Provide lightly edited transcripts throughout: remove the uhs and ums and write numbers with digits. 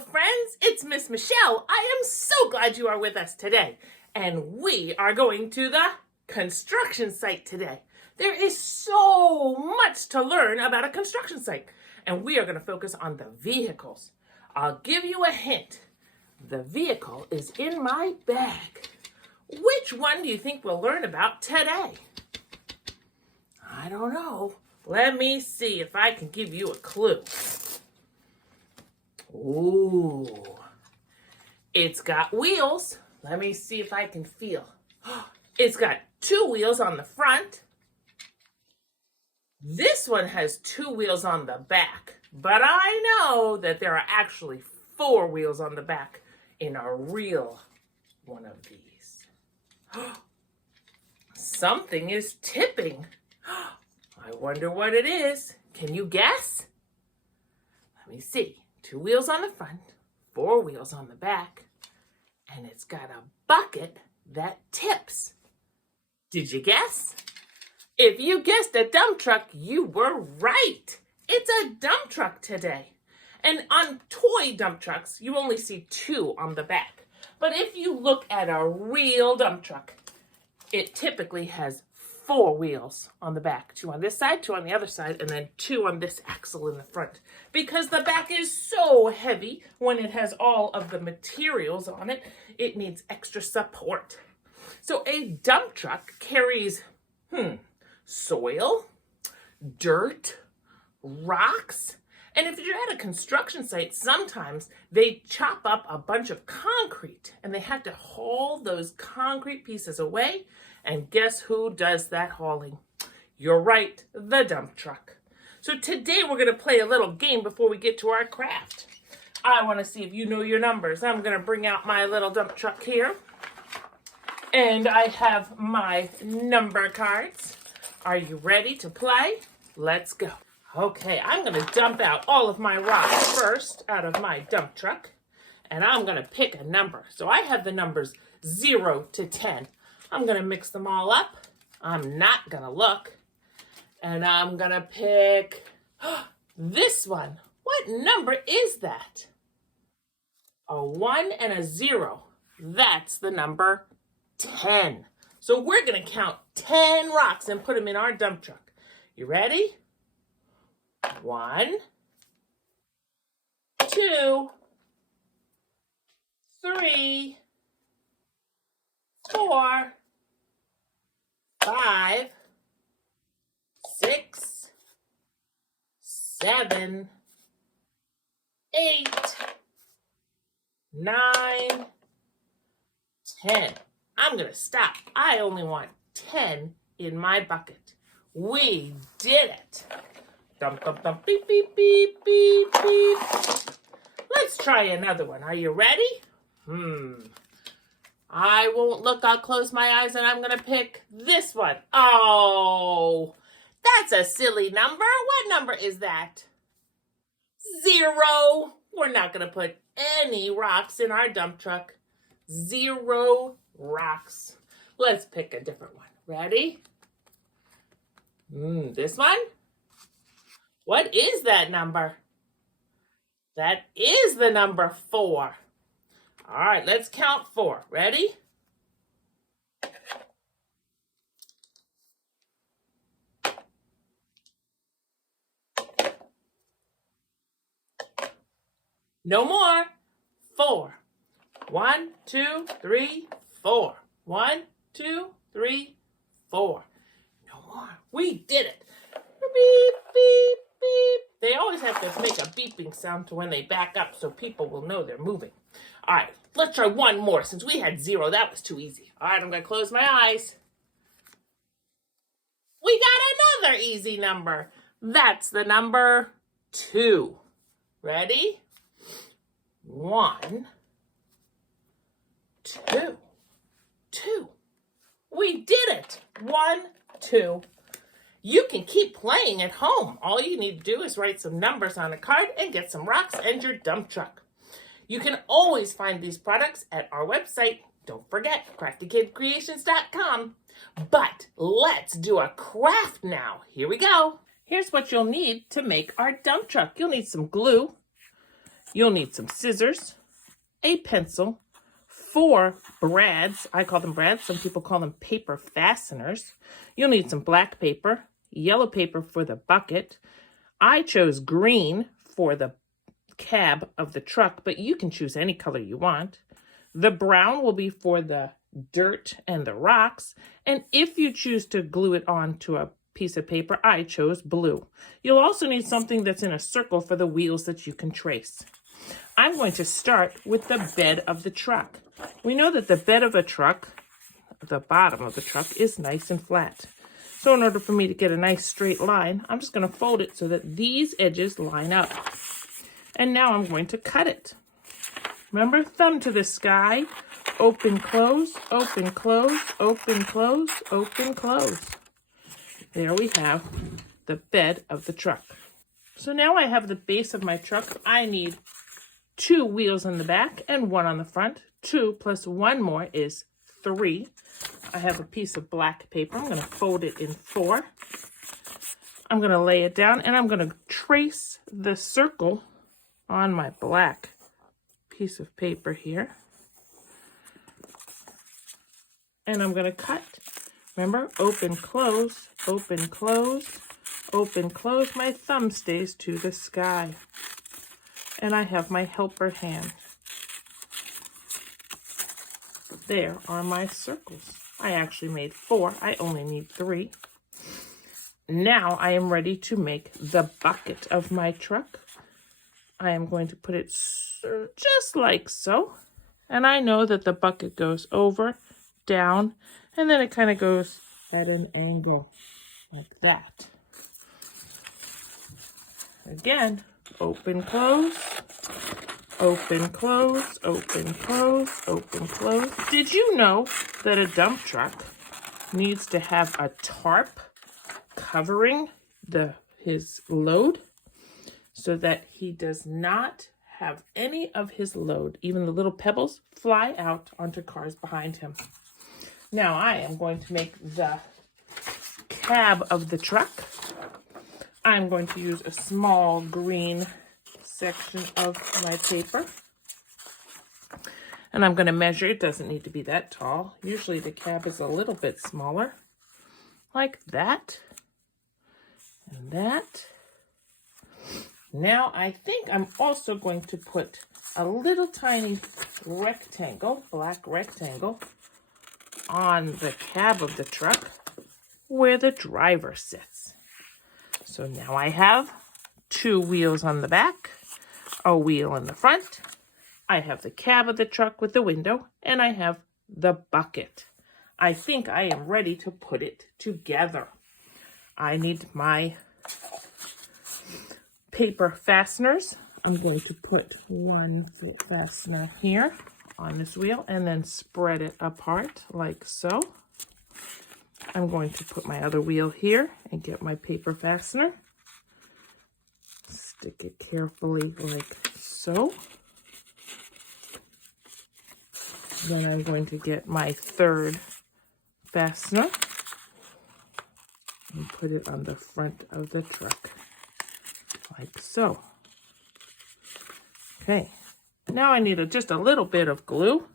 friends, it's Miss Michelle. I am so glad you are with us today. And we are going to the construction site today. There is so much to learn about a construction site, and we are going to focus on the vehicles. I'll give you a hint. The vehicle is in my bag. Which one do you think we'll learn about today? I don't know. Let me see if I can give you a clue. Ooh, it's got wheels. Let me see if I can feel. It's got 2 wheels on the front. This one has 2 wheels on the back, but I know that there are actually 4 wheels on the back in a real one of these. Something is tipping. I wonder what it is. Can you guess? Let me see. 2 wheels on the front, 4 wheels on the back, and it's got a bucket that tips. Did you guess? If you guessed a dump truck, you were right. It's a dump truck today. And on toy dump trucks, you only see 2 on the back. But if you look at a real dump truck, it typically has 4 wheels on the back, 2 on this side, 2 on the other side, and then 2 on this axle in the front. Because the back is so heavy, when it has all of the materials on it, it needs extra support. So a dump truck carries, soil, dirt, rocks, and if you're at a construction site, sometimes they chop up a bunch of concrete and they have to haul those concrete pieces away. And guess who does that hauling? You're right, the dump truck. So today we're going to play a little game before we get to our craft. I want to see if you know your numbers. I'm going to bring out my little dump truck here. And I have my number cards. Are you ready to play? Let's go. Okay, I'm going to dump out all of my rocks first out of my dump truck. And I'm going to pick a number. So I have the numbers 0 to 10. I'm going to mix them all up. I'm not going to look. And I'm going to pick this one. What number is that? A 1 and a 0. That's the number 10. So we're going to count 10 rocks and put them in our dump truck. You ready? 1, 2, 3, 4, 5, 6, 7, 8, 9, 10. I'm going to stop. I only want 10 in my bucket. We did it. Dump, dump, dump, beep, beep, beep, beep, beep. Let's try another one. Are you ready? I won't look. I'll close my eyes and I'm going to pick this one. Oh, that's a silly number. What number is that? 0. We're not going to put any rocks in our dump truck. 0 rocks. Let's pick a different one. Ready? This one? What is that number? That is the number 4. All right, let's count 4. Ready? No more. 4. 1, 2, 3, 4. 1, 2, 3, 4. No more. We did it. Beep, beep, beep. They always have to make a beeping sound to when they back up so people will know they're moving. All right, let's try one more since we had 0. That was too easy. All right, I'm going to close my eyes. We got another easy number. That's the number 2. Ready? 1, 2, 2. We did it. 1, 2. You can keep playing at home. All you need to do is write some numbers on a card and get some rocks and your dump truck. You can always find these products at our website. Don't forget, CraftyKidCreations.com. But let's do a craft now. Here we go. Here's what you'll need to make our dump truck. You'll need some glue. You'll need some scissors, a pencil, 4 brads. I call them brads. Some people call them paper fasteners. You'll need some black paper, yellow paper for the bucket. I chose green for the cab of the truck, but you can choose any color you want. The brown will be for the dirt and the rocks. And if you choose to glue it onto a piece of paper, I chose blue. You'll also need something that's in a circle for the wheels that you can trace. I'm going to start with the bed of the truck. We know that the bed of a truck, the bottom of the truck, is nice and flat. So in order for me to get a nice straight line, I'm just going to fold it so that these edges line up. And now I'm going to cut it. Remember, thumb to the sky, open, close, open, close, open, close, open, close. There we have the bed of the truck. So now I have the base of my truck. I need 2 wheels on the back and 1 on the front. 2 plus 1 more is 3. I have a piece of black paper. I'm going to fold it in 4. I'm going to lay it down and I'm going to trace the circle on my black piece of paper here. And I'm going to cut. Remember, open, close, open, close, open, close. My thumb stays to the sky. And I have my helper hand. There are my circles. I actually made 4. I only need 3. Now I am ready to make the bucket of my truck. I am going to put it just like so. And I know that the bucket goes over, down, and then it kind of goes at an angle like that. Again, open, close, open, close, open, close, open, close. Did you know that a dump truck needs to have a tarp covering his load so that he does not have any of his load, even the little pebbles, fly out onto cars behind him? Now I am going to make the cab of the truck. I'm going to use a small green section of my paper. And I'm going to measure. It doesn't need to be that tall. Usually the cab is a little bit smaller. Like that. And that. Now I think I'm also going to put a little tiny rectangle, black rectangle, on the cab of the truck where the driver sits. So now I have 2 wheels on the back, a wheel in the front. I have the cab of the truck with the window, and I have the bucket. I think I am ready to put it together. I need my paper fasteners. I'm going to put 1 fastener here on this wheel and then spread it apart like so. I'm going to put my other wheel here and get my paper fastener. Stick it carefully like so. Then I'm going to get my 3rd fastener and put it on the front of the truck like so. Okay. Now I need just a little bit of glue,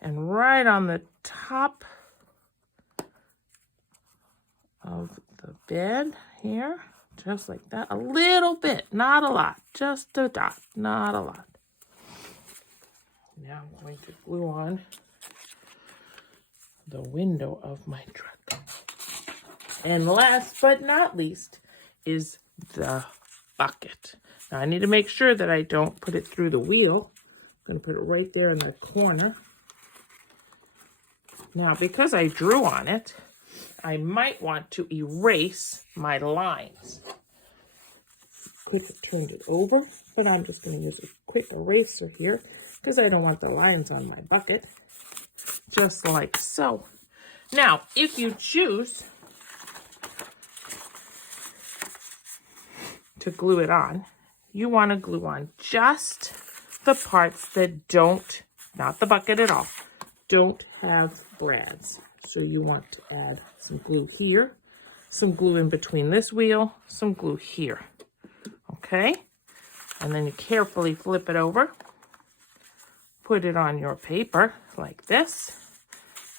and right on the top of the bed here, just like that, a little bit, not a lot, just a dot, not a lot. Now I'm going to glue on the window of my truck. And last but not least is the bucket. Now I need to make sure that I don't put it through the wheel. I'm going to put it right there in the corner. Now because I drew on it, I might want to erase my lines. Could have turned it over, but I'm just going to use a quick eraser here because I don't want the lines on my bucket. Just like so. Now, if you choose to glue it on, you want to glue on just the parts that don't, not the bucket at all, don't have brads. So you want to add some glue here, some glue in between this wheel, some glue here. Okay? And then you carefully flip it over. Put it on your paper like this.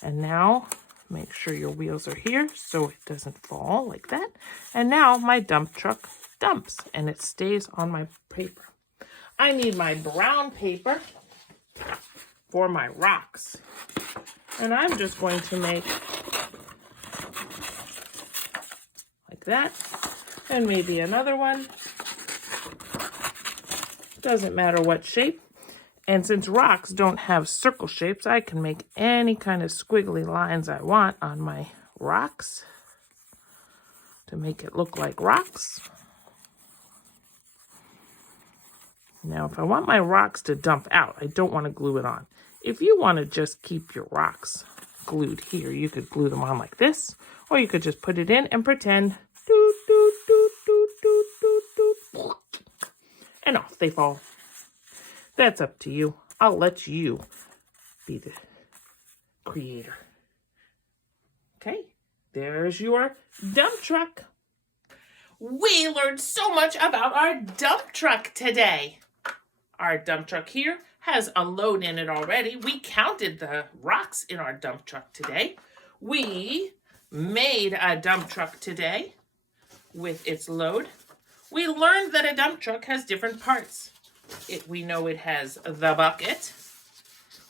And now make sure your wheels are here so it doesn't fall like that. And now my dump truck dumps and it stays on my paper. I need my brown paper for my rocks. And I'm just going to make like that. And maybe another one. Doesn't matter what shape. And since rocks don't have circle shapes, I can make any kind of squiggly lines I want on my rocks to make it look like rocks. Now, if I want my rocks to dump out, I don't want to glue it on. If you want to just keep your rocks glued here, you could glue them on like this, or you could just put it in and pretend, doot, doot, doot, doot, doot, doot, doot, and off they fall. That's up to you. I'll let you be the creator. Okay, there's your dump truck. We learned so much about our dump truck today. Our dump truck here has a load in it already. We counted the rocks in our dump truck today. We made a dump truck today with its load. We learned that a dump truck has different parts. We know it has the bucket.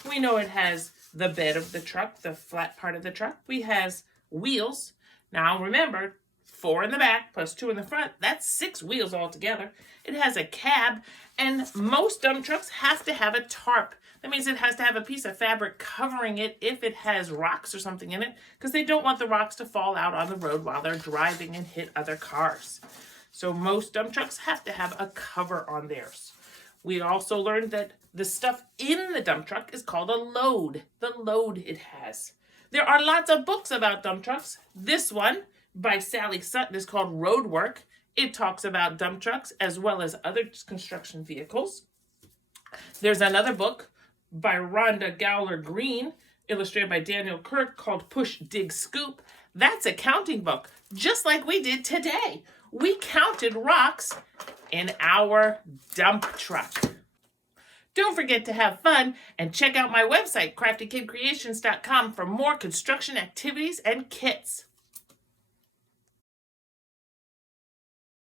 We know it has the bed of the truck, the flat part of the truck. We has wheels. Now remember, 4 in the back plus 2 in the front. That's 6 wheels altogether. It has a cab, and most dump trucks have to have a tarp. That means it has to have a piece of fabric covering it if it has rocks or something in it, because they don't want the rocks to fall out on the road while they're driving and hit other cars. So most dump trucks have to have a cover on theirs. We also learned that the stuff in the dump truck is called a load, the load it has. There are lots of books about dump trucks. This one by Sally Sutton is called Roadwork. It talks about dump trucks as well as other construction vehicles. There's another book by Rhonda Gowler Green, illustrated by Daniel Kirk, called Push, Dig, Scoop. That's a counting book, just like we did today. We counted rocks in our dump truck. Don't forget to have fun and check out my website, CraftyKidCreations.com, for more construction activities and kits.